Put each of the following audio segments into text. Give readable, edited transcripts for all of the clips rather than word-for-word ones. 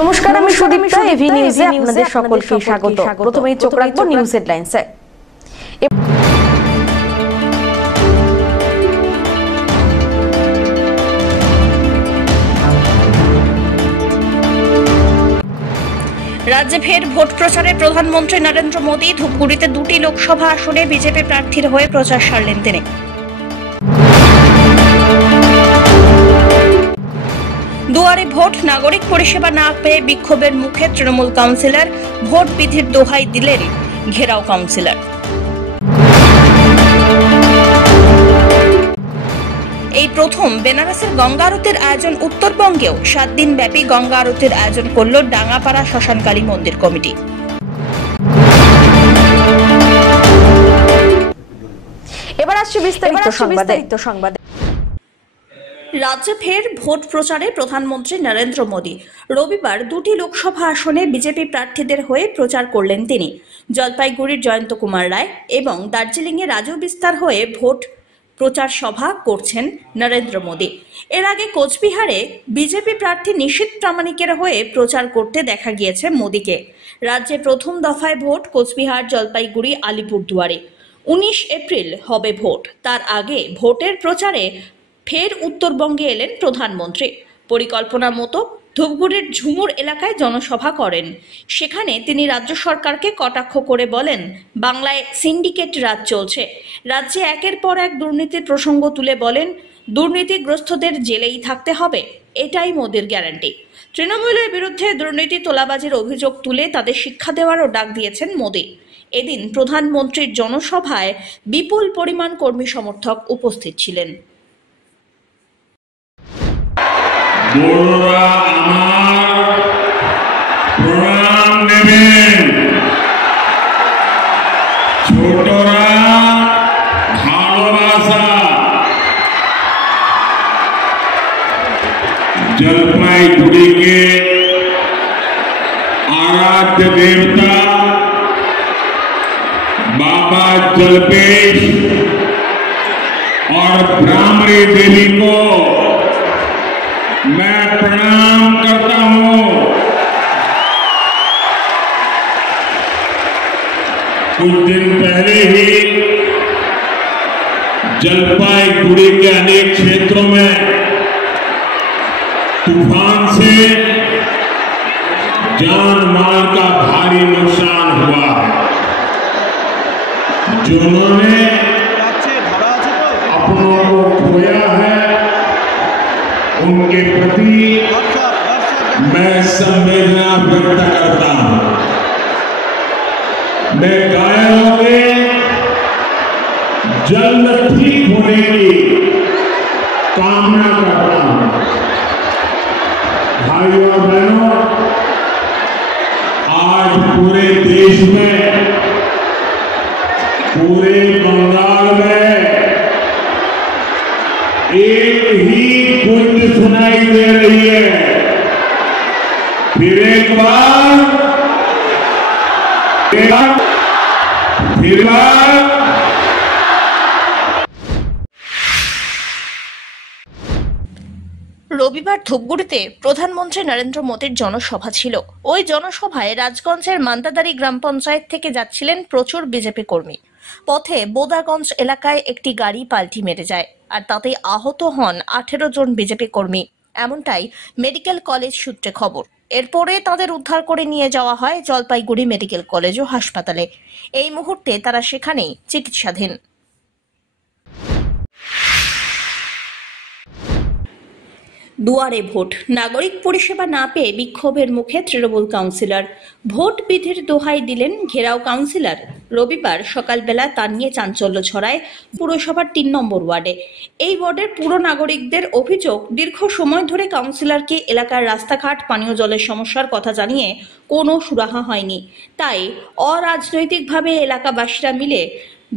নমস্কার, আমি সুদীপ্তা। এভি নিউজে আপনাদের সকলকে স্বাগত। প্রথমেই চোখ রাখবো নিউজ হেডলাইন্সে। রাজ্যে ফের ভোট প্রচারে প্রধানমন্ত্রী নরেন্দ্র মোদী। ধূপগুড়িতে দুটি লোকসভা আসনে বিজেপি প্রার্থীর হয়ে প্রচার সারলেন তিনি। দুয়ারে ভোট, নাগরিক পরিষেবা না পেয়ে বিক্ষোভের মুখে তৃণমূল কাউন্সিলর। ভোট বিধির দোহাই দিলেন ঘেরাও কাউন্সিলর। এই প্রথম বেনারসের গঙ্গা আরতির আয়োজন উত্তরবঙ্গেও। 7 দিন ব্যাপী গঙ্গা আরতির আয়োজন করল ডাঙ্গাপাড়া শ্মশানকালী মন্দির কমিটি। এবার আসছে বিস্তারিত সংবাদ। রাজ্যে ফের ভোট প্রচারে প্রধানমন্ত্রী নরেন্দ্র মোদী। রবিবার দুটি লোকসভা আসনে বিজেপি প্রার্থীদের হয়ে প্রচার করলেন তিনি। জলপাইগুড়ির জয়ন্ত কুমার রায় এবং দার্জিলিংয়ে রাজু বিস্তার হয়ে ভোট প্রচার সভা করছেন নরেন্দ্র মোদী। এর আগে কোচবিহারে বিজেপি প্রার্থী নিশীথ প্রামাণিকের হয়ে প্রচার করতে দেখা গিয়েছে মোদীকে। রাজ্যে প্রথম দফায় ভোট কোচবিহার, জলপাইগুড়ি, আলিপুরদুয়ারে। 19 এপ্রিল হবে ভোট। তার আগে ভোটের প্রচারে ফের উত্তরবঙ্গে এলেন প্রধানমন্ত্রী। পরিকল্পনা মতো ধূপগুড়ির ঝুমুর এলাকায় জনসভা করেন। সেখানে তিনি রাজ্য সরকারকে কটাক্ষ করে বলেন, বাংলায় সিন্ডিকেট রাজ চলছে। রাজ্যে একের পর এক দুর্নীতির প্রসঙ্গ তুলে বলেন, দুর্নীতিগ্রস্তদের জেলেই থাকতে হবে, এটাই মোদির গ্যারান্টি। তৃণমূলের বিরুদ্ধে দুর্নীতি, তোলাবাজির অভিযোগ তুলে তাদের শিক্ষা দেওয়ারও ডাক দিয়েছেন মোদি। এদিন প্রধানমন্ত্রীর জনসভায় বিপুল পরিমাণ কর্মী সমর্থক উপস্থিত ছিলেন। বড়রা আমার প্রণাম নেবেন, ছোটরা ভালোবাসা। जलपाईगुड़ी के आराध्य देवता बाबा जलपेश और ब्राह्मणी देवी को मैं प्रणाम करता हूं। कुछ दिन पहले ही जलपाईगुड़ी के अनेक क्षेत्रों में तूफान से जान माल का भारी नुकसान हुआ। जिन्होंने अपनों को खोया है, उनके प्रति मैं संवेदना व्यक्त करता हूं। मैं घायलों के जल्द ठीक होने की कामना करता हूं। भाइयों और बहनों, आज पूरे देश में, पूरे बंगाल में एक ही गूंज सुनाई दे रही है। फिर एक बार রবিবার ধূপগুড়িতে প্রধানমন্ত্রী নরেন্দ্র মোদীর জনসভা ছিল। ওই জনসভায় রাজগঞ্জের মান্দাদারি গ্রাম পঞ্চায়েত থেকে যাচ্ছিলেন প্রচুর বিজেপি কর্মী। পথে বোদাগঞ্জ এলাকায় একটি গাড়ি পাল্টি মেরে যায়, আর তাতে আহত হন 18 জন বিজেপি কর্মী। এমনটাই মেডিকেল কলেজ সূত্রে খবর। এরপরে তাদের উদ্ধার করে নিয়ে যাওয়া হয় জলপাইগুড়ি মেডিকেল কলেজ ও হাসপাতালে। এই মুহূর্তে তারা সেখানেই চিকিৎসাধীন। দুয়ারে ভোট, নাগরিক পরিষেবা না পেয়ে বিক্ষোভের মুখে তৃণমূল কাউন্সিলর। ভোট বিধির দোহাই দিলেন ঘেরাও কাউন্সিলর। রবিবার সকালবেলা তা নিয়ে চাঞ্চল্য ছড়ায় পুরসভার 3 নম্বর ওয়ার্ডে। এই ওয়ার্ডের পুরো নাগরিকদের অভিযোগ, দীর্ঘ সময় ধরে কাউন্সিলরকে এলাকার রাস্তাঘাট, পানীয় জলের সমস্যার কথা জানিয়ে কোনো সুরাহা হয়নি। তাই অরাজনৈতিকভাবে এলাকাবাসীরা মিলে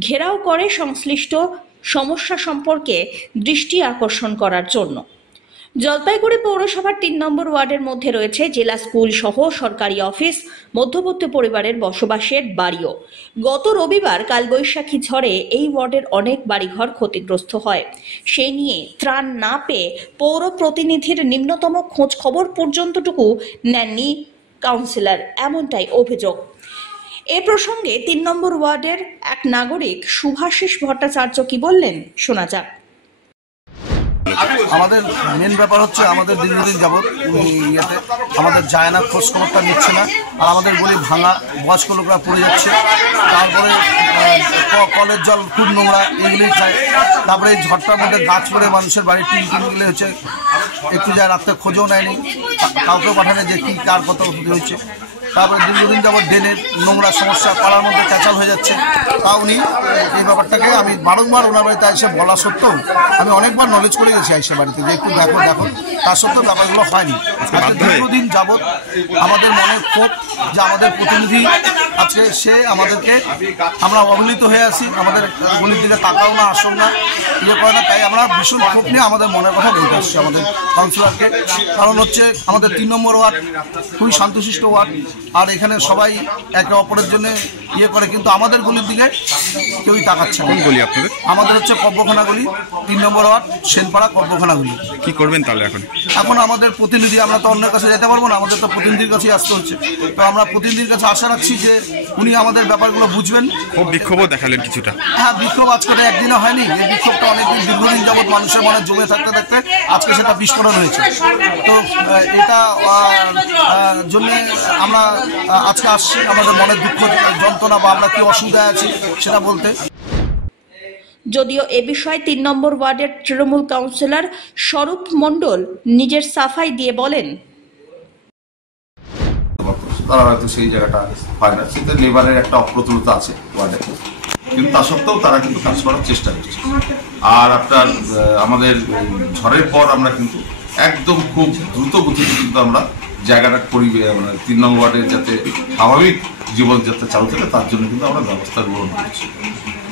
ঘেরাও করে সংশ্লিষ্ট সমস্যা সম্পর্কে দৃষ্টি আকর্ষণ করার জন্য। জলপাইগুড়ি পৌরসভার ৩ নম্বর ওয়ার্ডের মধ্যে রয়েছে জেলা স্কুল সহ সরকারি অফিস, মধ্যবিত্ত পরিবারের বসবাসের বাড়িও। গত রবিবার কালবৈশাখী ঝড়ে এই ওয়ার্ডের অনেক বাড়িঘর ক্ষতিগ্রস্ত হয়। সে নিয়ে ত্রাণ না পেয়ে পৌর প্রতিনিধির নিম্নতম খোঁজ খবর পর্যন্তটুকু নেননি কাউন্সিলর, এমনটাই অভিযোগ। এ প্রসঙ্গে ৩ নম্বর ওয়ার্ডের এক নাগরিক শুভাশিস ভট্টাচার্য কি বললেন শোনা যাক। আমাদের মেন ব্যাপার হচ্ছে আমাদের দীর্ঘদিন যাবৎ ইয়েতে আমাদের যায় না, খোঁজ খবরটা নিচ্ছে না। আর আমাদের গলি ভাঙা, বয়স্ক লোকরা পড়ে যাচ্ছে, তারপরে কলের জল খুব নোংরা, এগুলোই খায়। তারপরে এই ঝড়টার মধ্যে গাছ পড়ে মানুষের বাড়ির টিনগুলো হচ্ছে, একটু যায় রাত্রে খোঁজও নেয়নি, কাউকেও পাঠানে যে কী কার কত হয়েছে। তারপরে দীর্ঘদিন যাবৎ ড্রেনের নোংরা সমস্যা, পাড়ার মধ্যে ক্যাচাল হয়ে যাচ্ছে। তা উনি এই ব্যাপারটাকে আমি বারংবার ওনার বাড়িতে এসে বলা সত্ত্বেও আমি অনেকবার নলেজ করে গেছি আইসে বাড়িতে যে একটু দেখো দেখো, তা সত্ত্বেও ব্যাপারগুলো হয়নি। দীর্ঘদিন যাবৎ আমাদের মনের ক্ষোভ যে আমাদের প্রতিনিধি আজকে সে আমাদেরকে, আমরা অবহেলিত হয়ে আছি, আমাদের গলির দিকে তাকাও না, আসো না, ইয়ে করে না। তাই আমরা ভীষণ ক্ষোভ নিয়ে আমাদের মনের কথা বলতে আসছি আমাদের কাউন্সিলরকে। কারণ হচ্ছে আমাদের ৩ নম্বর ওয়ার্ড খুবই শান্তশিষ্ট ওয়ার্ড, আর এখানে সবাই একে অপরের জন্য ইয়ে করে, কিন্তু আমাদের গলির দিকে কেউই তাকাচ্ছে না। গলি আপনাদের? আমাদের হচ্ছে কব্বখানা গলি, ৩ নম্বর ওয়ার্ড সেনপাড়া কব্বখানা গলি। কি করবেন তাহলে এখন আমাদের প্রতিনিধি, আমরা তো অন্যের কাছে যেতে পারবো না, আমাদের তো প্রতিনিধির কাছেই আসতে হচ্ছে। তো আমরা প্রতিনিধির কাছে আশা রাখছি যে উনি আমাদের ব্যাপারগুলো বুঝবেন। ও বিক্ষোভও দেখালেন কিছুটা? হ্যাঁ, বিক্ষোভ আজকে একদিনও হয়নি, এই বিক্ষোভটা অনেকদিন দীর্ঘদিন যাবৎ মানুষের মনে জমে থাকতে থাকতে আজকে সেটা বিস্ফোরণ হয়েছে। তো এটা জন্য আমরা আজকে আসছি আমাদের মনের দুঃখ যন্ত্রণা বা আমরা কি অসুবিধায় আছি সেটা বলতে। যদিও এ বিষয়ে ৩ নম্বর ওয়ার্ডের তৃণমূল কাউন্সিলর স্বরূপ মণ্ডল নিজের সাফাই দিয়ে বলেন, তারা হয়তো সেই জায়গাটা হয় না, সেটা লেবারের একটা অপ্রতুলতা আছে ওয়ার্ডে, কিন্তু তা সত্ত্বেও তারা কিন্তু কাজ করার চেষ্টা করছে। আর আপনার আমাদের ঝড়ের পর আমরা কিন্তু একদম খুব দ্রুত গতিতে কিন্তু আমরা জায়গাটা মানে ৩ নম্বর ওয়ার্ডের যাতে স্বাভাবিক জীবনযাত্রা চালু থাকে তার জন্য কিন্তু আমরা ব্যবস্থা গ্রহণ করছি।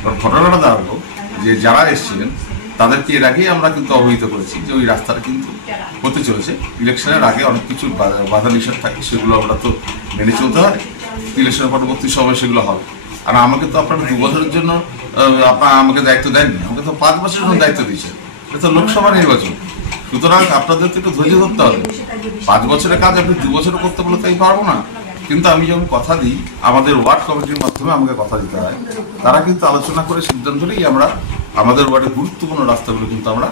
কারণ ঘটনাটা দাঁড়ালো যে যারা এসেছিলেন তাদেরকে এর আগেই আমরা কিন্তু অবহিত করেছি যে ওই রাস্তাটা কিন্তু হতে চলেছে। ইলেকশনের আগে অনেক কিছু বাধা নিষেধ থাকে, সেগুলো আমরা তো মেনে চলতে হয়। ইলেকশনের পরবর্তী সময় সেগুলো হবে। আর আমাকে তো আপনারা 2 বছরের জন্য আপনারা আমাকে দায়িত্ব দেননি, আমাকে তো 5 বছরের জন্য দায়িত্ব দিয়েছেন। এটা তো লোকসভা নির্বাচন, সুতরাং আপনাদের তো একটু ধৈর্য ধরতে হবে। 5 বছরের কাজ আপনি 2 বছরে করতে বলে তাই পারবো না। কিন্তু আমি যখন কথা দিই, আমাদের ওয়ার্ড কমিটির মাধ্যমে আমাকে কথা দিতে হয়, তারা কিন্তু আলোচনা করে সিদ্ধান্ত নিই আমরা আমাদের ওয়ার্ডের গুরুত্বপূর্ণ রাস্তাগুলো কিন্তু আমরা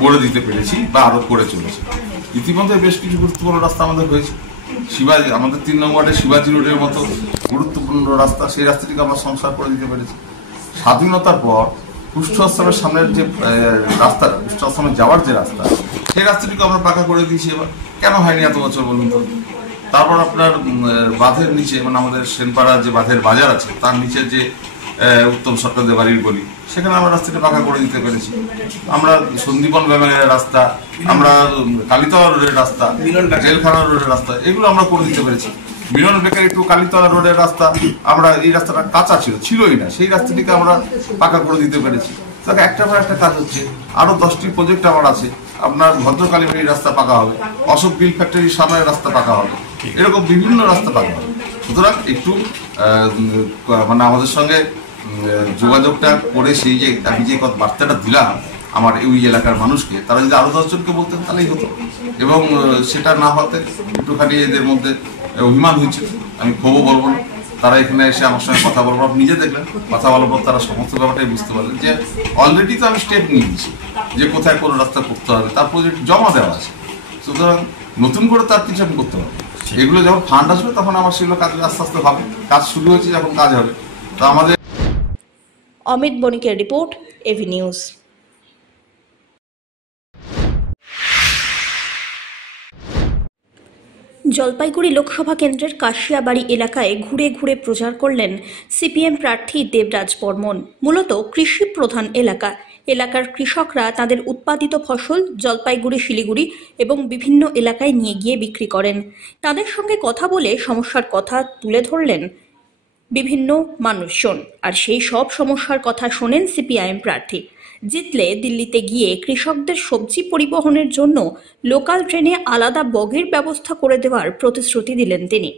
করে দিতে পেরেছি বা আরো করে চলেছি। ইতিমধ্যে বেশ কিছু গুরুত্বপূর্ণ রাস্তা আমাদের হয়েছে। শিবাজি, আমাদের 3 নম্বর ওয়ার্ডে শিবাজি রোডের মতো গুরুত্বপূর্ণ রাস্তা, সেই রাস্তাটিকে আমরা সংস্কার করে দিতে পেরেছি। স্বাধীনতার পর কুষ্ঠ আশ্রমের সামনের যে রাস্তাটা, কুষ্ঠ আশ্রমে যাওয়ার যে রাস্তা, সেই রাস্তাটিকে আমরা পাকা করে দিয়েছি। এবার কেন হয়নি এত বছর বলুন তো? তারপর আপনার বাঁধের নিচে, মানে আমাদের সেনপাড়া যে বাঁধের বাজার আছে তার নিচে যে উত্তম সরকারদের বাড়ির গলি, সেখানে আমরা রাস্তাটা পাকা করে দিতে পেরেছি। আমরা সন্দীপন ব্যামের রাস্তা, আমরা কালীতলা রোডের রাস্তা, জেলখানা রোডের রাস্তা, এগুলো আমরা করে দিতে পেরেছি। মিলন বেকারি টু কালীতলা রোডের রাস্তা, আমরা এই রাস্তাটা কাঁচা ছিলই না, সেই রাস্তাটিকে আমরা পাকা করে দিতে পেরেছি। তাকে একটার পর একটা কাজ হচ্ছে। আরো 10টি প্রজেক্ট আমার আছে। আপনার ভদ্রকালীবাড়ির রাস্তা পাকা হবে, অশোক বিল ফ্যাক্টরির সামনের রাস্তা পাকা হবে, এরকম বিভিন্ন রাস্তা পাকা হবে। সুতরাং একটু মানে আমাদের সঙ্গে যোগাযোগটা করে সেই যে আমি যে বার্তাটা দিলাম আমার ওই এলাকার মানুষকে, তারা যদি আরো 10 জনকে বলতেন তাহলেই হতো। এবং সেটা না হতে একটুখানি এদের মধ্যে অভিমান হয়েছে। আমি ক্ষোভও বলবো না, তারা এখানে এসে আমার সঙ্গে কথা বলবো, আপনি নিজে দেখলেন কথা বলার পর তারা সমস্ত ব্যাপারটাই বুঝতে পারলেন যে অলরেডি তো আমি স্টেপ নিয়ে নিয়েছি যে কোথায় কোন রাস্তা করতে হবে, তার প্রজেক্ট জমা দেওয়া আছে। সুতরাং নতুন করে তার কিছু আমি করতে পারবো। এগুলো যখন ফান্ড আসবে তখন আমার সেগুলো কাজ আস্তে আস্তে হবে। কাজ শুরু হয়েছে, যখন কাজ হবে। তো আমাদের অমিত বণিকের report, AV News. Jalpaiguri Lok Sabha কেন্দ্রের কাশিয়াবাড়ি এলাকায় ঘুরে ঘুরে প্রচার করলেন সিপিএম প্রার্থী দেবরাজ বর্মন। মূলত কৃষি প্রধান এলাকার কৃষকরা তাদের উৎপাদিত ফসল জলপাইগুড়ি, শিলিগুড়ি এবং বিভিন্ন এলাকায় নিয়ে গিয়ে বিক্রি করেন। তাদের সঙ্গে কথা বলে সমস্যার কথা তুলে ধরলেন বিভিন্ন মানুষজন, আর সেই সব সমস্যার কথা শোনেন সিপিআইএম প্রার্থী। জিতলে দিল্লিতে গিয়ে কৃষকদের সবজি পরিবহনের জন্য লোকাল ট্রেনে আলাদা বগির ব্যবস্থা করে দেওয়ার প্রতিশ্রুতি দিলেন তিনি।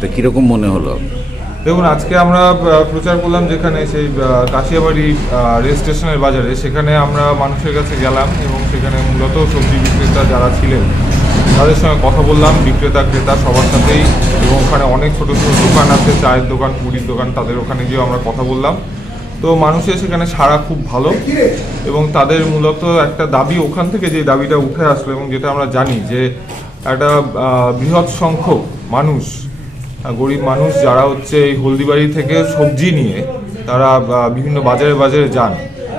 তো কিরকম মনে হলো? দেখুন, আজকে আমরা প্রচার করলাম যেখানে সেই কাশিয়াবাড়ি রেল স্টেশনের বাজারে, সেখানে আমরা মানুষের কাছে গেলাম এবং সেখানে মূলত সবজি বিক্রেতা যারা ছিলেন তাদের সঙ্গে কথা বললাম, বিক্রেতা ক্রেতা সবার সাথেই, এবং ওখানে অনেক ছোটো ছোটো দোকান আছে, চায়ের দোকান, মুড়ির দোকান, তাদের ওখানে গিয়েও আমরা কথা বললাম। তো মানুষের সেখানে সাড়া খুব ভালো এবং তাদের মূলত একটা দাবি, ওখান থেকে যে দাবিটা উঠে আসলো এবং যেটা আমরা জানি যে একটা বৃহৎ সংখ্যক মানুষ, গরিব মানুষ যারা হচ্ছে এই হলদিবাড়ি থেকে সবজি নিয়ে তারা বিভিন্ন বাজারে বাজারে যান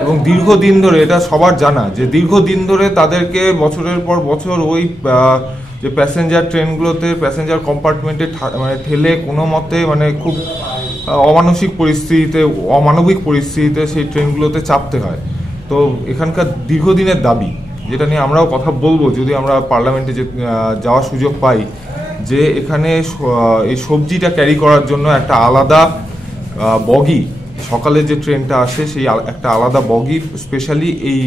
এবং দীর্ঘদিন ধরে, এটা সবার জানা যে দীর্ঘদিন ধরে তাদেরকে বছরের পর বছর ওই যে প্যাসেঞ্জার ট্রেনগুলোতে প্যাসেঞ্জার কম্পার্টমেন্টে মানে ঠেলে কোনো মতে মানে খুব অমানবিক পরিস্থিতিতে সেই ট্রেনগুলোতে চাপতে হয়। তো এখানকার দীর্ঘদিনের দাবি, যেটা নিয়ে আমরাও কথা বলবো যদি আমরা পার্লামেন্টে যাওয়ার সুযোগ পাই, যে এখানে এই সবজিটা ক্যারি করার জন্য একটা আলাদা বগি, সকালে যে ট্রেনটা আসে সেই একটা আলাদা বগি স্পেশালি এই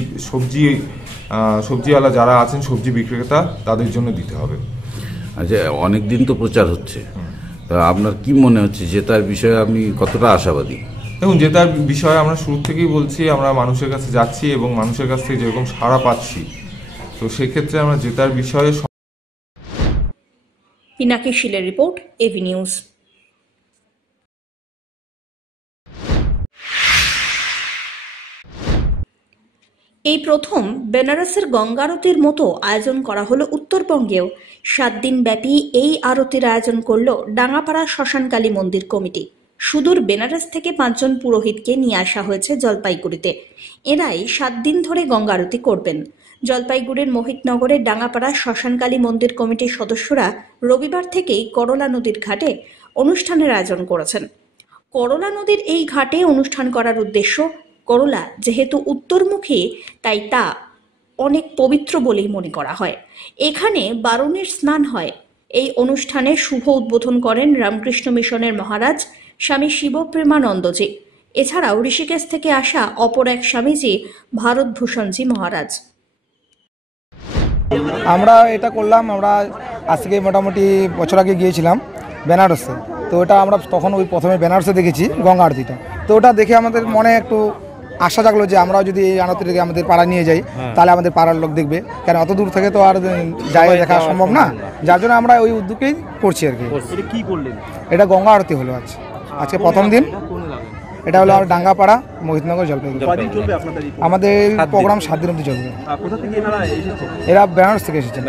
সবজিওয়ালা যারা আছেন, সবজি বিক্রেতা, তাদের জন্য দিতে হবে। আচ্ছা, অনেক দিন তো প্রচার হচ্ছে, তো আপনার কি মনে হচ্ছে জেতার বিষয়ে আপনি কতটা আশাবাদী? দেখুন, জেতার বিষয়ে আমরা শুরু থেকেই বলছি, আমরা মানুষের কাছে যাচ্ছি এবং মানুষের কাছ থেকে যেরকম সাড়া পাচ্ছি, তো সেক্ষেত্রে আমরা জেতার বিষয়ে। পিনাকি শীলের রিপোর্ট, এভি নিউজ। এই প্রথম বেনারসের গঙ্গারতির মতো আয়োজন করা হলো উত্তরবঙ্গেও। 7 দিন ব্যাপী এই আরতির আয়োজন করল ডাঙ্গাপাড়া শ্মশানকালী মন্দির কমিটি। সুদূর বেনারস থেকে 5 জন পুরোহিতকে নিয়ে আসা হয়েছে জলপাইগুড়িতে। এরাই 7 দিন ধরে গঙ্গা আরতি করবেন। জলপাইগুড়ির মোহিতনগরের ডাঙ্গাপাড়া শ্মশানকালী মন্দির কমিটির সদস্যরা রবিবার থেকেই করলা নদীর ঘাটে অনুষ্ঠানের আয়োজন করেছেন। করলা নদীর এই ঘাটে অনুষ্ঠান করার উদ্দেশ্য, করলা যেহেতু উত্তরমুখী তাই তা অনেক পবিত্র বলেই মনে করা হয়। এখানে বারুণের স্নান হয়। এই অনুষ্ঠানে শুভ উদ্বোধন করেন রামকৃষ্ণ মিশনের মহারাজ স্বামী শিবপ্রেমানন্দজি। এছাড়াও ঋষিকেশ থেকে আসা অপর এক স্বামীজি ভারতভূষণজি মহারাজ। আমরা এটা করলাম, আমরা আজকে মোটামুটি বছর আগে গিয়েছিলাম বেনারসে। তো ওটা আমরা তখন ওই প্রথমে বেনারসে দেখেছি গঙ্গা আরতিটা। তো ওটা দেখে আমাদের মনে একটু আশা জাগলো যে আমরাও যদি এই আরতিটাকে আমাদের পাড়া নিয়ে যাই তাহলে আমাদের পাড়ার লোক দেখবে, কারণ অত দূর থেকে তো আর জায়গা দেখা সম্ভব না। যার জন্য আমরা ওই উদ্যোগেই করছি আর কি। এটা গঙ্গা আরতি হলো আজকে প্রথম দিন। এটা হলো ডাঙ্গাপাড়া, মোহিতনগর, জলপাইগুড়ি। আমাদের প্রোগ্রাম 7 দিন অবধি চলবে। এরা বেনারস থেকে এসেছে।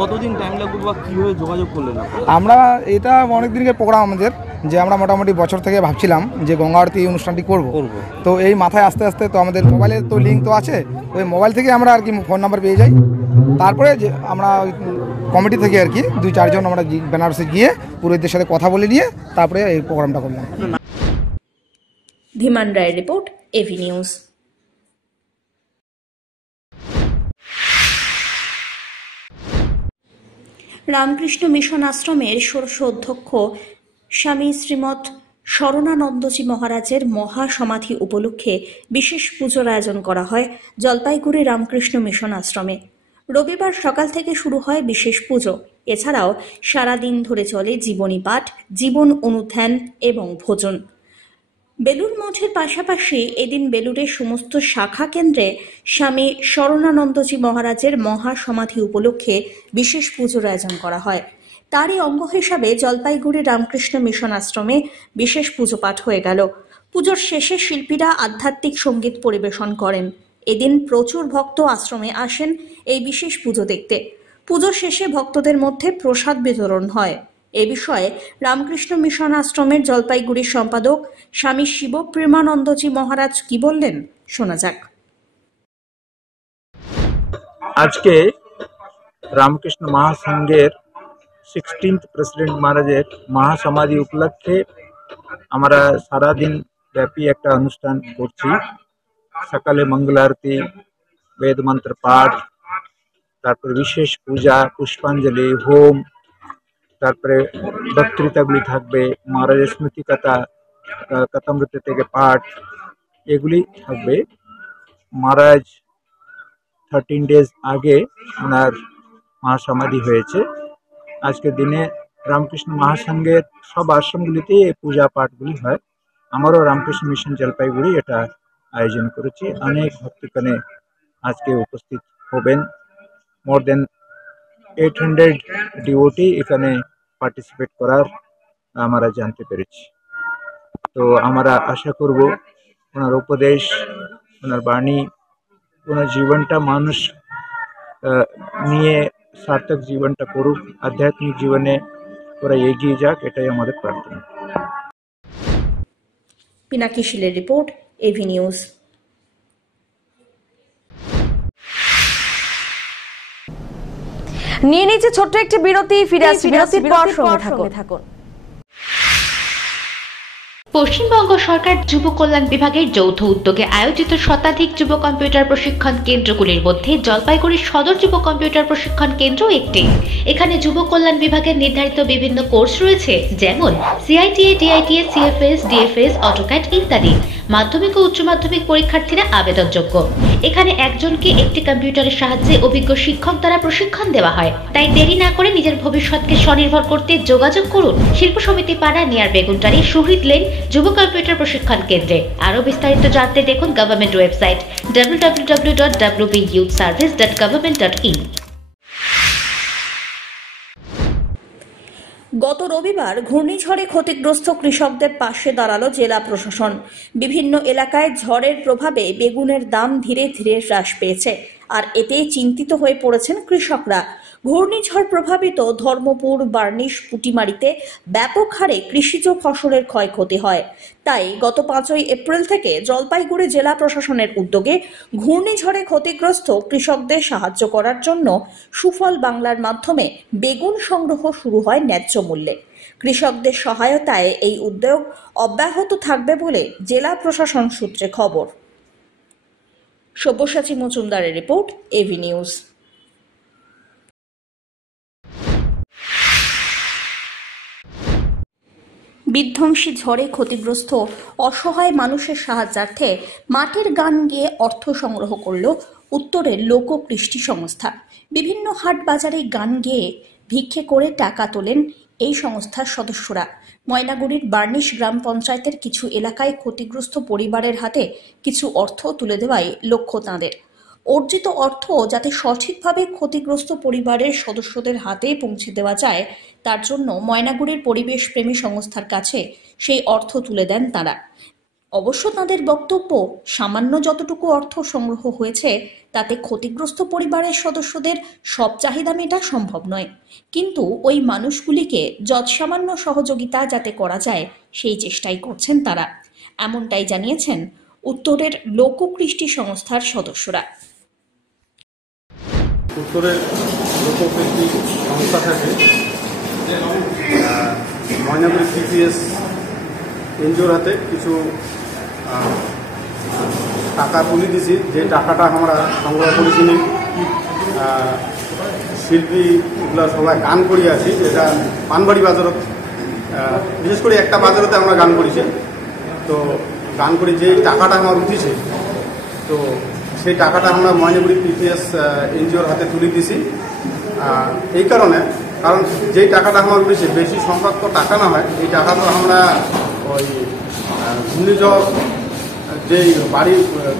কতদিন টাইম লাগবে বা কিভাবে যোগাযোগ করলেন? আমরা এটা অনেক দিনের প্রোগ্রাম আমাদের, যে আমরা মোটামুটি বছর থেকে ভাবছিলাম যে গঙ্গা আরতি এই অনুষ্ঠানটি করব। তো এই মাথায় আস্তে আস্তে তো আমাদের মোবাইলে তো লিঙ্ক তো আছে, ওই মোবাইল থেকে আমরা আর কি ফোন নাম্বার পেয়ে যাই। তারপরে যে আমরা কমিটি থেকে আর কি 2-4 জন আমরা বেনারসে গিয়ে পুরোহিতদের সাথে কথা বলে নিয়ে তারপরে এই প্রোগ্রামটা করলাম। ধীমান রায়ের report, AV News. Ramakrishna Mission আশ্রমের ষোড়শ অধ্যক্ষ স্বামী শ্রীমৎ শরণানন্দজি মহারাজের মহাসমাধি উপলক্ষে বিশেষ পুজোর আয়োজন করা হয় জলপাইগুড়ি রামকৃষ্ণ মিশন আশ্রমে। রবিবার সকাল থেকে শুরু হয় বিশেষ পুজো। এছাড়াও সারাদিন ধরে চলে জীবনী পাঠ, জীবন অনুধ্যান এবং ভোজন। বেলুর মঠের পাশাপাশি এদিন বেলুরের সমস্ত শাখা কেন্দ্রে স্বামী শরণানন্দজি মহারাজের মহাসমাধি উপলক্ষে বিশেষ পুজোর আয়োজন করা হয়। তারই অঙ্গ হিসাবে জলপাইগুড়ি রামকৃষ্ণ মিশন আশ্রমে বিশেষ পুজো পাঠ হয়ে গেল। পুজোর শেষে শিল্পীরা আধ্যাত্মিক সঙ্গীত পরিবেশন করেন। এদিন প্রচুর ভক্ত আশ্রমে আসেন এই বিশেষ পুজো দেখতে। পুজো শেষে ভক্তদের মধ্যে প্রসাদ বিতরণ হয়। এ বিষয়ে রামকৃষ্ণ মিশন আশ্রমের জলপাইগুড়ির সম্পাদক স্বামী শিবপ্রেমানন্দজি মহারাজ কি বললেন, শোনা যাক। আজকে রামকৃষ্ণ মহাসংঘের 16th প্রেসিডেন্ট মহারাজের মহাসমাধি উপলক্ষে আমরা সারাদিন ব্যাপী একটা অনুষ্ঠান করছি। সকালে মঙ্গল আরতি, বেদ মন্ত্র পাঠ, তারপরে বিশেষ পূজা, পুষ্পাঞ্জলি, হোম, তারপরে বক্তৃতাগুলি থাকবে, মহারাজের স্মৃতি কথা, কাতামৃত থেকে পাঠ এগুলি থাকবে। মহারাজ 13 ডেজ আগে ওনার মহাসমাধি হয়েছে। আজকের দিনে রামকৃষ্ণ মহাসংঘের সব আশ্রমগুলিতে এই পূজা পাঠগুলি হয়। আমারও রামকৃষ্ণ মিশন জলপাইগুড়ি এটা আয়োজন করেছি। অনেক ভক্তগণে আজকে উপস্থিত হবেন। মোর দেন 800 ডিওটি এখানে পার্টিসিপেট করার আমরা জানতে পেরেছি। তো আমরা আশা করব ওনার উপদেশ, ওনার বাণী, ওনার জীবনটা মানুষ নিয়ে সার্থক জীবনটা করুক, আধ্যাত্মিক জীবনে ওরা এগিয়ে যাক, এটাই আমাদের প্রার্থনা। পিনাকি শীলের রিপোর্ট, এভি নিউজ। নিয়ে নিচ্ছে ছোট্ট একটি বিরতি, ফিরে আসছি বিরতির পর, সঙ্গে থাকুন। পশ্চিমবঙ্গ সরকার যুব কল্যাণ বিভাগের যৌথ উদ্যোগে আয়োজিত শতাধিক যুব কম্পিউটার প্রশিক্ষণ কেন্দ্রগুলির মধ্যে জলপাইগুড়ির সদর যুব কম্পিউটার প্রশিক্ষণ কেন্দ্র একটি। এখানে যুব কল্যাণ বিভাগের নির্ধারিত বিভিন্ন কোর্স রয়েছে, যেমন সিআইটিএ, ডিআইটিএ, সিএফএস, ডিএফএস, অটোক্যাড ইত্যাদি। মাধ্যমিক ও উচ্চ মাধ্যমিক পরীক্ষার্থীরা আবেদনযোগ্য। এখানে একজনকে একটি কম্পিউটারের সাহায্যে অভিজ্ঞ শিক্ষক দ্বারা প্রশিক্ষণ দেওয়া হয়। তাই দেরি না করে নিজের ভবিষ্যৎকে স্বনির্ভর করতে যোগাযোগ করুন শিল্প সমিতি পাড়া, নিয়ার বেগুনটারি, শহীদ লেন যুব কম্পিউটার প্রশিক্ষণ কেন্দ্রে। আরও বিস্তারিত জানতে দেখুন গভর্নমেন্ট ওয়েবসাইট www.wbyouthservice.government.in। গত রবিবার ঘূর্ণিঝড়ে ক্ষতিগ্রস্ত কৃষকদের পাশে দাঁড়ালো জেলা প্রশাসন। বিভিন্ন এলাকায় ঝড়ের প্রভাবে বেগুনের দাম ধীরে ধীরে হ্রাস পেয়েছে, আর এতে চিন্তিত হয়ে পড়েছেন কৃষকরা। ঘূর্ণিঝড় প্রভাবিত ধর্মপুর, বার্নিশ, পুটিমারিতে ব্যাপক হারে কৃষিজ ফসলের ক্ষয়ক্ষতি হয়। তাই গত 5 এপ্রিল থেকে জলপাইগুড়ি জেলা প্রশাসনের উদ্যোগে ঘূর্ণিঝড়ে ক্ষতিগ্রস্ত কৃষকদের সাহায্য করার জন্য সুফল বাংলার মাধ্যমে বেগুন সংগ্রহ শুরু হয় ন্যায্য মূল্যে। কৃষকদের সহায়তায় এই উদ্যোগ অব্যাহত থাকবে বলে জেলা প্রশাসন সূত্রে খবর। সব্যসাচী মজুমদারের রিপোর্ট, এভি নিউজ। বিধ্বংসী ঝড়ে ক্ষতিগ্রস্ত অসহায় মানুষের সাহায্যার্থে মাটির গান গেয়ে অর্থ সংগ্রহ করল উত্তরের লোককৃষ্টি সংস্থা। বিভিন্ন হাট বাজারে গান গেয়ে ভিক্ষে করে টাকা তোলেন এই সংস্থার সদস্যরা। ময়নাগুড়ির বার্নিশ গ্রাম পঞ্চায়েতের কিছু এলাকায় ক্ষতিগ্রস্ত পরিবারের হাতে কিছু অর্থ তুলে দেওয়াই লক্ষ্য তাঁদের। অর্জিত অর্থ যাতে সঠিকভাবে ক্ষতিগ্রস্ত পরিবারের সদস্যদের হাতে পৌঁছে দেওয়া যায়, তার জন্য ময়নাগুড়ির পরিবেশ প্রেমী সংস্থার কাছে সেই অর্থ তুলে দেন তারা। অবশ্য তাঁদের বক্তব্য, সামান্য যতটুকু অর্থ সংগ্রহ হয়েছে তাতে ক্ষতিগ্রস্ত পরিবারের সদস্যদের সব চাহিদা মেটা সম্ভব নয়, কিন্তু ওই মানুষগুলিকে যৎসামান্য সহযোগিতা যাতে করা যায় সেই চেষ্টাই করছেন তারা। এমনটাই জানিয়েছেন উত্তরের লোককৃষ্টি সংস্থার সদস্যরা। উত্তরের লোককৃষ্টি সংস্থা থেকে ময়নাগুড়ি পিপিএস এনজিওর হাতে কিছু টাকা তুলে দিছি। যে টাকাটা আমরা সংগ্রহ করেছি, শিল্পীগুলো সবাই গান করি আছি, যেটা পানবাড়ি বাজারত, বিশেষ করে একটা বাজারতে আমরা গান করেছি। তো গান করি যে টাকাটা আমার উঠেছে, তো সেই টাকাটা আমরা ময়নাগুড়ি পিপিএস এনজিওর হাতে তুলে দিছি। এই কারণ যেই টাকাটা আমার উঠেছে বেশি সংখ্যক তো টাকা না হয়, এই টাকা তো আমরা ওই ঘূর্ণিঝড়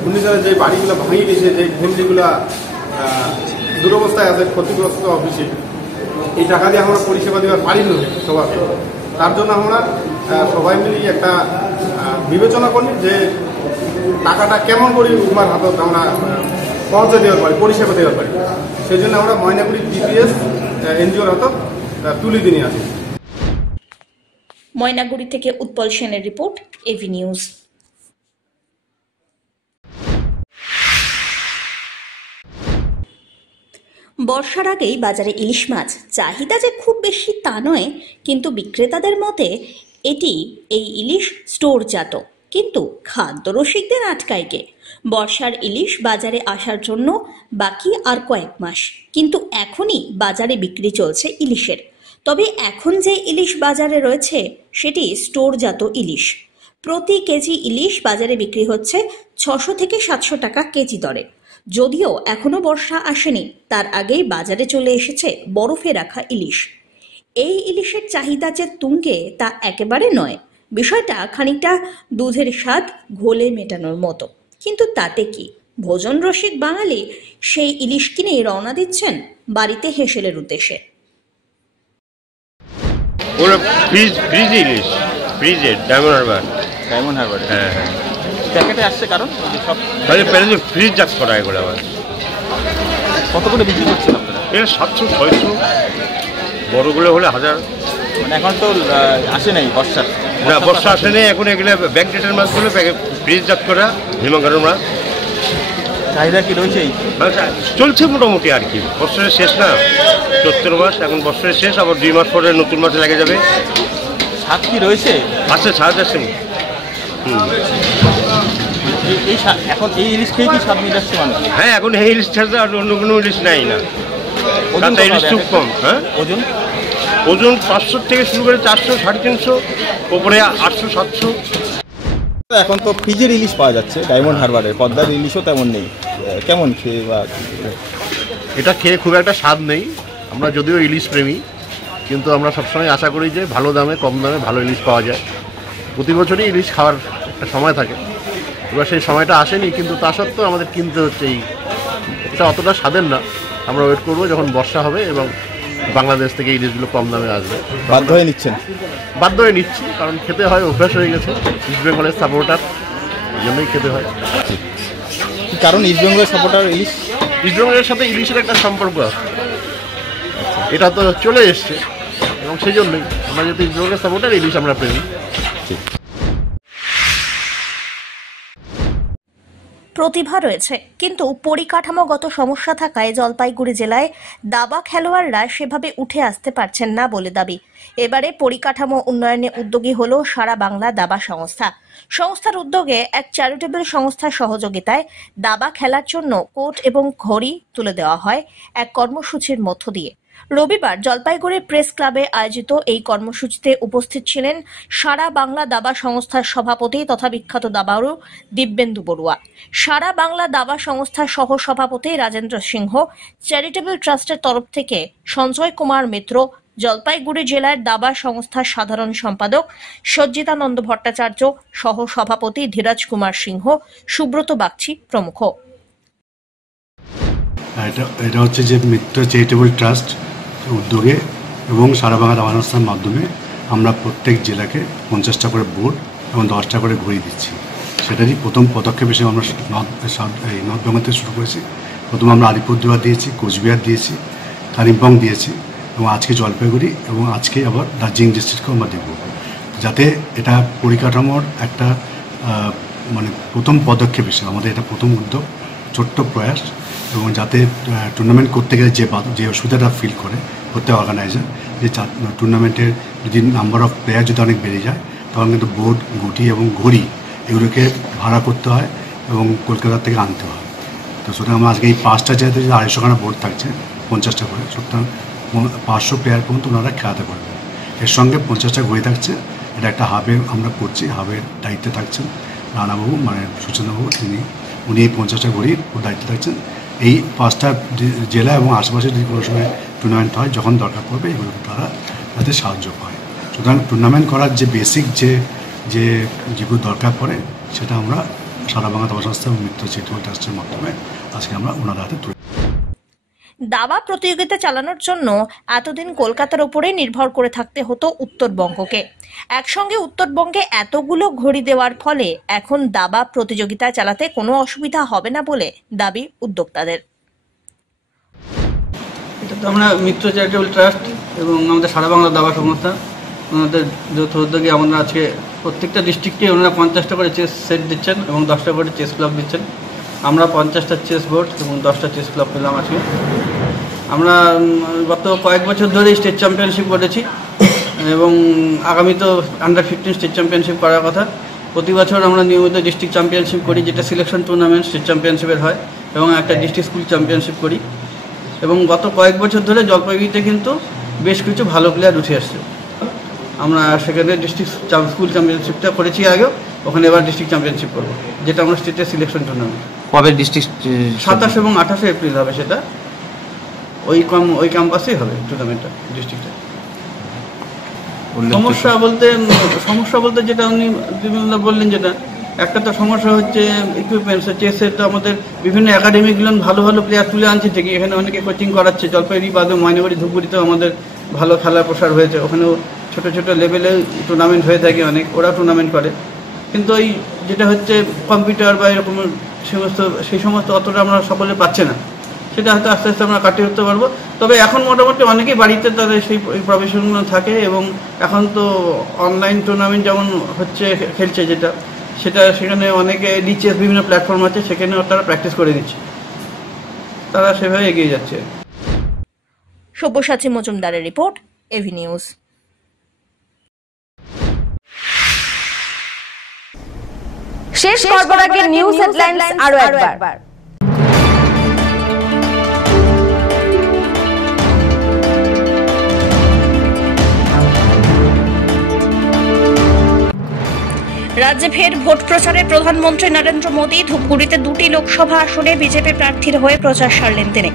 ঘূর্ণিঝড়ে যে বাড়িগুলো ভাঙিয়ে দিয়েছে, যে ফ্যামিলিগুলো দুরবস্থায় আছে, ক্ষতিগ্রস্ত হয়েছে, এই টাকা দিয়ে আমরা পরিষেবা দেওয়ার পারি না সবাইকে। তার জন্য আমরা সবাই মিলে একটা বিবেচনা করি যে টাকাটা কেমন করে তোমার হাতত আমরা পৌঁছে দেওয়ার পারি, পরিষেবা দেওয়ার পারি। সেই জন্য আমরা ময়নাগুড়ি পিপিএস এনজিওর হাতত তুলে দিয়ে আসি। ময়নাগুড়ি থেকে উৎপল সেনের রিপোর্ট, এভি নিউজ। বর্ষার আগেই বাজারে ইলিশ মাছ চাহিদা যে খুব বেশি তা নয়, কিন্তু বিক্রেতাদের মতে এই ইলিশ স্টোরজাত, কিন্তু খাদ্য রসিকদের আটকায় কে? বর্ষার ইলিশ বাজারে আসার জন্য বাকি আর কয়েক মাস, কিন্তু এখনই বাজারে বিক্রি চলছে ইলিশের। তবে এখন যে ইলিশ বাজারে রয়েছে সেটি স্টোরজাত ইলিশ। প্রতি কেজি ইলিশ বাজারে বিক্রি হচ্ছে 600 থেকে 700 টাকা কেজি দরে। যদিও এখনো বর্ষা আসেনি, তার আগেই বাজারে চলে এসেছে বরফে রাখা ইলিশ। এই ইলিশের চাহিদা যে তুঙ্গে তা একেবারে নয়। বিষয়টা খানিকটা দুধের স্বাদ ঘোলে মেটানোর মতো। কিন্তু তাতে কি, ভোজন রসিক বাঙালি সেই ইলিশ কিনে রওনা দিচ্ছেন বাড়িতে হেসেলের উদ্দেশ্যে। ফ্রিজ ইলিশ, ফ্রিজের ডায়মন্ড হারবার হ্যাঁ প্যাকেটে আসছে, কারণ সব তাহলে ফ্রিজ চাষ করা এগুলো আবার। কত করে বিক্রি করছেন আপনারা? এটা 700-600, বড়গুলো হলে 1000। মানে এখন তো আসে নাই বর্ষা, না বর্ষা আসে নেই, এখন এগুলো ব্যাকডেটের মাছগুলো ফ্রিজ জাত করা হিমঘরের মাছ। চাহিদা কি রয়েছে? চলছে মোটামুটি আর কি, বছরের শেষ না, 74 মাস, এখন বছরের শেষ, আবার 2 মাস পরে নতুন মাছ লেগে যাবে। স্বাদ কি রয়েছে? আছে, স্বাদ আছে। এখন এই ইলিশ খেয়ে কি স্বাদ মিলাচ্ছে মানুষ? হ্যাঁ, এখন এই ইলিশ ছাড়া আর অন্য কোনো ইলিশ নাই না, কাঁচা ইলিশ খুব কম। হ্যাঁ, ওজন 500 থেকে শুরু করে 400, 350, ওপরে 800-700। এখন তো ফ্রিজের ইলিশ পাওয়া যাচ্ছে ডায়মন্ড হারবারের, পদ্মার ইলিশও তেমন নেই। কেমন খেয়ে বা এটা খেয়ে খুব একটা স্বাদ নেই। আমরা যদিও ইলিশ প্রেমী, কিন্তু আমরা সবসময় আশা করি যে ভালো দামে কম দামে ভালো ইলিশ পাওয়া যায়। প্রতি বছরই ইলিশ খাওয়ার একটা সময় থাকে, এবার সেই সময়টা আসেনি, কিন্তু তা সত্ত্বেও আমাদের কিনতে হচ্ছে। এটা অতটা স্বাদের না, আমরা ওয়েট করবো যখন বর্ষা হবে এবং বাংলাদেশ থেকে ইলিশগুলো কম দামে আসবে। বাধ্য হয়ে নিচ্ছেন? বাধ্য হয়ে নিচ্ছি, কারণ খেতে হয়, অভ্যাস হয়ে গেছে। ইস্ট বেঙ্গলের সাপোর্টার, এই জন্যই খেতে হয়। কারণ ইস্ট বেঙ্গলের সাপোর্টার ইলিশ, ইস্ট বেঙ্গলের সাথে ইলিশের একটা সম্পর্ক আছে, এটা তো চলে এসছে, এবং সেই জন্যই আমরা যেহেতু ইস্ট বেঙ্গলের সাপোর্টার, ইলিশ আমরা প্রেমী। প্রতিভা রয়েছে, কিন্তু পরিকাঠামোগত সমস্যা থাকায় জলপাইগুড়ি জেলায় দাবা খেলোয়াড়রা সেভাবে উঠে আসতে পারছেন না বলে দাবি। এবারে পরিকাঠামো উন্নয়নে উদ্যোগী হল সারা বাংলা দাবা সংস্থা। সংস্থার উদ্যোগে এক চ্যারিটেবল সংস্থার সহযোগিতায় দাবা খেলার জন্য কোর্ট এবং ঘড়ি তুলে দেওয়া হয় এক কর্মসূচির মধ্য দিয়ে। রবিবার জলপাইগুড়ি প্রেস ক্লাবে আয়োজিত এই কর্মসূচিতে উপস্থিত ছিলেন সারা বাংলা দাবা সংস্থার সভাপতি তথা বিখ্যাত দাবাড়ু দিব্যেন্দু বড়ুয়া, সারা বাংলা দাবা সংস্থার সহ সভাপতি রাজেন্দ্র সিংহ, চ্যারিটেবল ট্রাস্টের তরফ থেকে সঞ্জয় কুমার মিত্র, জলপাইগুড়ি জেলার দাবা সংস্থার সাধারণ সম্পাদক সজ্জিতানন্দ ভট্টাচার্য, সহ সভাপতি ধীরাজ কুমার সিংহ, সুব্রত বাগচি প্রমুখ। এটা হচ্ছে যে মিত্র চ্যারিটেবল ট্রাস্ট উদ্যোগে এবং সারা বাংলা দাবা সংস্থার মাধ্যমে আমরা প্রত্যেক জেলাকে 50টা করে বোর্ড এবং 10টা করে ঘড়ি দিচ্ছি। সেটারই প্রথম পদক্ষেপ হিসেবে আমরা নর্থ বেঙ্গল থেকে শুরু করেছি। প্রথম আমরা আলিপুরদুয়ার দিয়েছি, কোচবিহার দিয়েছি, কালিম্পং দিয়েছি, এবং আজকে জলপাইগুড়ি, এবং আজকে আবার দার্জিলিং ডিস্ট্রিক্টকেও আমরা দেবো, যাতে এটা পরিকাঠামোর একটা মানে প্রথম পদক্ষেপ হিসেবে আমাদের এটা প্রথম উদ্যোগ, ছোট্ট প্রয়াস, এবং যাতে টুর্নামেন্ট করতে গেলে যে অসুবিধাটা ফিল করে প্রত্যেক অর্গানাইজার, যে টুর্নামেন্টের যদি নাম্বার অফ প্লেয়ার যদি অনেক বেড়ে যায়, তখন কিন্তু বোর্ড, গুটি এবং ঘড়ি এগুলোকে ভাড়া করতে হয় এবং কলকাতা থেকে আনতে হয়। তো সুতরাং আমরা আজকে এই 5টা জায়গাতে যে 250খানা বোর্ড থাকছে, 50টা করে, সুতরাং 500 প্লেয়ার পর্যন্ত ওনারা খেলাতে পারবেন। এর সঙ্গে 50টা ঘড়ি থাকছে। এটা একটা হাবে আমরা করছি, হাবের দায়িত্বে থাকছেন রানাবাবু, মানে সূচনাবাবু, উনি এই 50টা ঘড়ির দায়িত্বে থাকছেন। এই 5টা জেলা এবং আশেপাশে যদি কোনো সময় টুর্নামেন্ট হয়, যখন দরকার পড়বে, এগুলোকে তারা যাতে সাহায্য পায়। সুতরাং টুর্নামেন্ট করার যে বেসিক যেগুলো দরকার পড়ে, সেটা আমরা সারা বাংলা দাবা সংস্থা এবং মিত্র চ্যারিটেবল ট্রাস্টের মাধ্যমে আজকে আমরা ওনার হাতে তুলে। দাবা প্রতিযোগিতা চালানোর জন্য এতদিন কলকাতার উপরে নির্ভর করে থাকতে হতো উত্তরবঙ্গকে। একসঙ্গে উত্তরবঙ্গে এতগুলো ঘড়ি দেওয়ার ফলে এখন দাবা প্রতিযোগিতা চালাতে কোনো অসুবিধা হবে না বলে দাবি উদ্যোক্তাদের। এটা তো আমরা মিত্র চ্যারিটেবল ট্রাস্ট এবং আমাদের সারা বাংলা দাবা সংস্থা, ওনাদের যৌথ উদ্যোগে আমরা আজকে প্রত্যেকটা ডিস্ট্রিক্টে ওনারা 50টা করে চেস সেট দিচ্ছেন এবং 10টা করে চেস ক্লাব দিচ্ছেন। আমরা 50টা চেস বোর্ড এবং 10টা চেস ক্লাব পেলাম আজকে। আমরা গত কয়েক বছর ধরে স্টেট চ্যাম্পিয়নশিপ করেছি এবং আগামী তো আন্ডার-15 স্টেট চ্যাম্পিয়নশিপ করার কথা। প্রতি বছর আমরা নিয়মিত ডিস্ট্রিক্ট চ্যাম্পিয়নশিপ করি, যেটা সিলেকশন টুর্নামেন্ট স্টেট চ্যাম্পিয়নশিপের হয়, এবং একটা ডিস্ট্রিক্ট স্কুল চ্যাম্পিয়নশিপ করি। এবং গত কয়েক বছর ধরে জলপাইগুড়িতে কিন্তু বেশ কিছু ভালো প্লেয়ার উঠে আসছে। আমরা সেখানে ডিস্ট্রিক্ট স্কুল চ্যাম্পিয়নশিপটা করেছি আগেও, ওখানে এবার ডিস্ট্রিক্ট চ্যাম্পিয়নশিপ করবো, যেটা আমরা স্টেটের সিলেকশন টুর্নামেন্ট। কবে ডিস্ট্রিক্ট? 27 এবং 28 এপ্রিল হবে সেটা, ওই ক্যাম্পাসেই হবে টুর্নামেন্টটা ডিস্ট্রিক্টে। সমস্যা বলতে যেটা আপনি বললেন, যেটা একটা তো সমস্যা হচ্ছে ইকুইপমেন্টস। চেসের তো আমাদের বিভিন্ন একাডেমিগুলো ভালো ভালো প্লেয়ার তুলে আনছে ঠিকই, এখানে অনেকে কোচিং করাচ্ছে, জলপাইগুড়ি বাদে ময়নাগুড়ি ধূপগুড়িতেও আমাদের ভালো খেলার প্রসার হয়েছে, ওখানেও ছোটো ছোটো লেভেলে টুর্নামেন্ট হয়ে থাকে অনেক, ওরা টুর্নামেন্ট করে। কিন্তু ওই যেটা হচ্ছে কম্পিউটার বা এরকম সেই সমস্ত অতটা আমরা সকলে পাচ্ছে না, সেটা হয়তো আস্তে আস্তে আমরা কাটিয়ে উঠতে পারবো। তবে এখন মোটামুটি অনেকেই বাড়িতে তাদের সেই প্রফেশনগুলো থাকে, এবং এখন তো অনলাইন টুর্নামেন্ট যেমন হচ্ছে খেলছে, সেখানে অনেকে নিচে বিভিন্ন প্ল্যাটফর্ম আছে, সেখানেও তারা প্র্যাকটিস করে দিচ্ছে, তারা সেভাবে এগিয়ে যাচ্ছে। সব্যসাচী মজুমদারের রিপোর্ট, এভি নিউজ। শেষ করবার আগে নিউজ হেডলাইন্স আরো একবার। রাজ্যে ফের ভোট প্রচারে প্রধানমন্ত্রী নরেন্দ্র মোদী। ধূপগুড়িতে 2টি লোকসভা আসনে বিজেপি প্রার্থীর হয়ে প্রচার সারলেন তিনি।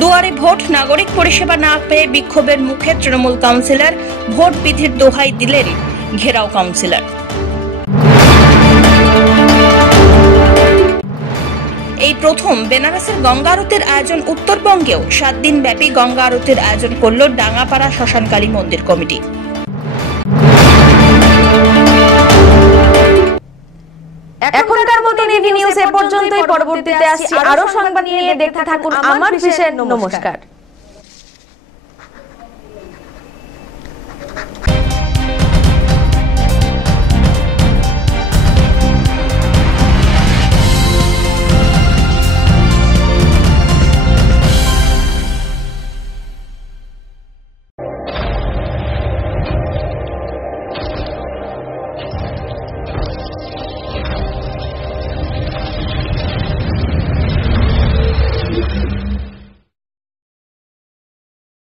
দুয়ারে ভোট, নাগরিক পরিষেবা না পেয়ে বিক্ষোভের মুখে তৃণমূল কাউন্সিলর। ভোট বিধির দোহাই দিলেন ঘেরাও কাউন্সিলর। এই প্রথম বেনারসের গঙ্গা আরতির আয়োজন উত্তরবঙ্গেও। 7 দিন ব্যাপী গঙ্গা আরতির আয়োজন করল ডাঙ্গাপাড়া শ্মশানকালী মন্দির কমিটি। এখনকার মতো এভি নিউজ এ পর্যন্তই। পরবর্তীতে আসছি আরো সংবাদ নিয়ে, দেখতে থাকুন আমার বিশেষ। নমস্কার।